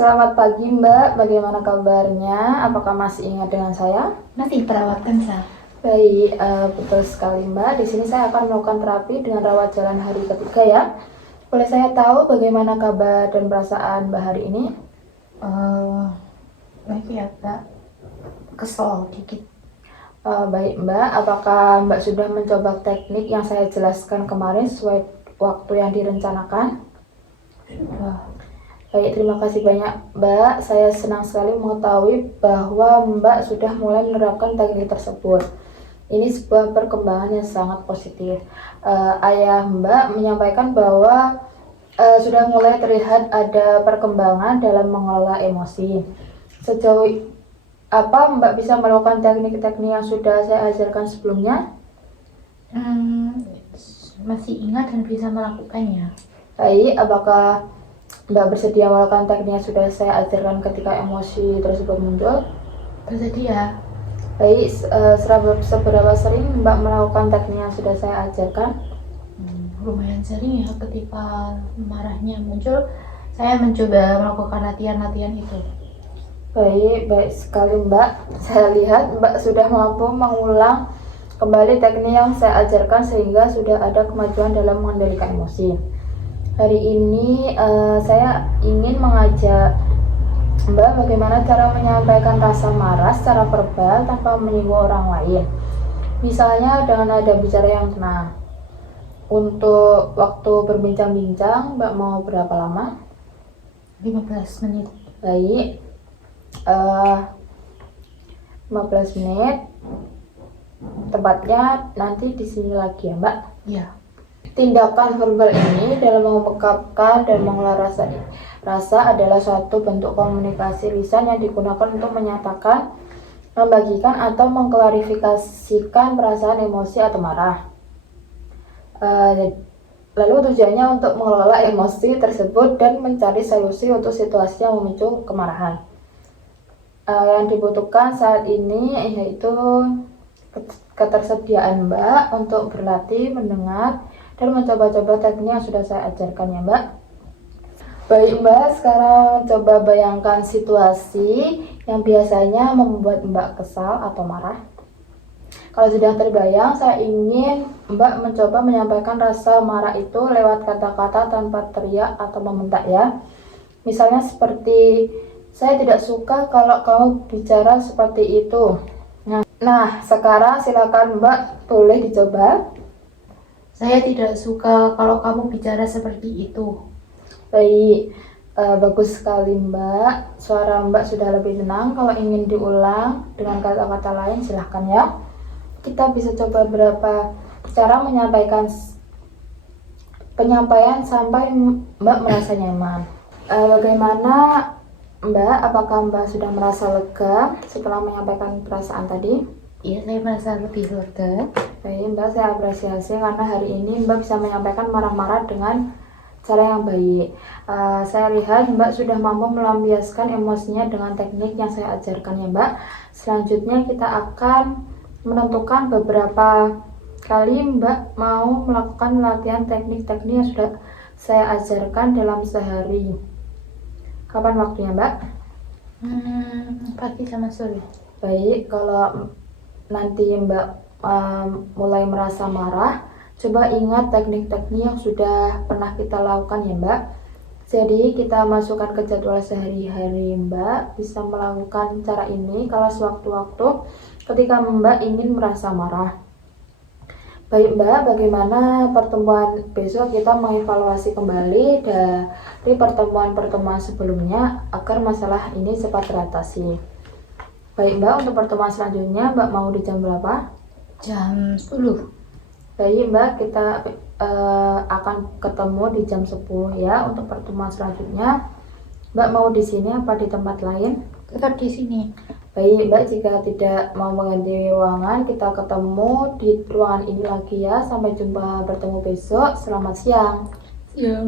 Selamat pagi Mbak, bagaimana kabarnya? Apakah masih ingat dengan saya? Masih perawatan, Sa. Baik, betul sekali Mbak. Di sini saya akan melakukan terapi dengan rawat jalan hari ketiga ya. Boleh saya tahu bagaimana kabar dan perasaan Mbak hari ini? Lagi agak kesel dikit. Baik Mbak, apakah Mbak sudah mencoba teknik yang saya jelaskan kemarin sesuai waktu yang direncanakan? Wah, Baik, terima kasih banyak Mbak. Saya senang sekali mengetahui bahwa Mbak sudah mulai menerapkan teknik tersebut. Ini sebuah perkembangan yang sangat positif. Ayah Mbak menyampaikan bahwa sudah mulai terlihat ada perkembangan dalam mengelola emosi. Sejauh apa Mbak bisa melakukan teknik-teknik yang sudah saya ajarkan sebelumnya? masih ingat dan bisa melakukannya. Baik, apakah Mbak bersedia melakukan teknik yang sudah saya ajarkan ketika emosi tersebut muncul? Bersedia. Baik, seberapa sering Mbak melakukan teknik yang sudah saya ajarkan? Lumayan sering ya, ketika marahnya muncul, saya mencoba melakukan latihan-latihan itu. Baik sekali Mbak. Saya lihat Mbak sudah mampu mengulang kembali teknik yang saya ajarkan sehingga sudah ada kemajuan dalam mengendalikan emosi. Hari ini saya ingin mengajak Mbak bagaimana cara menyampaikan rasa marah secara verbal tanpa menyinggung orang lain. Misalnya dengan nada bicara yang tenang. Untuk waktu berbincang-bincang, Mbak mau berapa lama? 15 menit. Baik, 15 menit. Tepatnya nanti di sini lagi ya Mbak. Ya. Tindakan verbal ini dalam mengungkapkan dan mengelola rasa adalah suatu bentuk komunikasi lisan yang digunakan untuk menyatakan, membagikan atau mengklarifikasikan perasaan emosi atau marah. Lalu tujuannya untuk mengelola emosi tersebut dan mencari solusi untuk situasi yang memicu kemarahan. Yang dibutuhkan saat ini yaitu ketersediaan Mbak untuk berlatih, mendengar, dan mencoba-coba teknik yang sudah saya ajarkan ya Mbak. Baik Mbak, sekarang coba bayangkan situasi yang biasanya membuat Mbak kesal atau marah. Kalau sudah terbayang, saya ingin Mbak mencoba menyampaikan rasa marah itu lewat kata-kata tanpa teriak atau membentak ya. Misalnya seperti, saya tidak suka kalau kamu bicara seperti itu. Nah, sekarang silakan Mbak, boleh dicoba. Saya tidak suka kalau kamu bicara seperti itu. Baik, bagus sekali Mbak. Suara Mbak sudah lebih tenang. Kalau ingin diulang dengan kata-kata lain silahkan ya. Kita bisa coba beberapa cara penyampaian sampai Mbak merasa nyaman. Bagaimana Mbak? Apakah Mbak sudah merasa lega setelah menyampaikan perasaan tadi? Iya, saya merasa lebih lega. Baik Mbak, saya apresiasi karena hari ini Mbak bisa menyampaikan marah-marah dengan cara yang baik. Saya lihat Mbak sudah mampu melampiaskan emosinya dengan teknik yang saya ajarkan ya Mbak. Selanjutnya kita akan menentukan beberapa kali Mbak mau melakukan latihan teknik-teknik yang sudah saya ajarkan dalam sehari. Kapan waktunya Mbak? Pagi sama sore. Baik, kalau nanti Mbak mulai merasa marah, coba ingat teknik-teknik yang sudah pernah kita lakukan ya Mbak. Jadi kita masukkan ke jadwal sehari-hari Mbak, bisa melakukan cara ini kalau sewaktu-waktu ketika Mbak ingin merasa marah. Baik Mbak, bagaimana pertemuan besok kita mengevaluasi kembali dari pertemuan-pertemuan sebelumnya agar masalah ini cepat teratasi. Baik Mbak, untuk pertemuan selanjutnya Mbak mau di jam berapa? Jam 10. Baik Mbak, kita akan ketemu di jam 10 ya untuk pertemuan selanjutnya. Mbak mau di sini apa di tempat lain? Tetap di sini. Baik Mbak, jika tidak mau mengganti ruangan, kita ketemu di ruangan ini lagi ya. Sampai jumpa, bertemu besok. Selamat siang. Siang.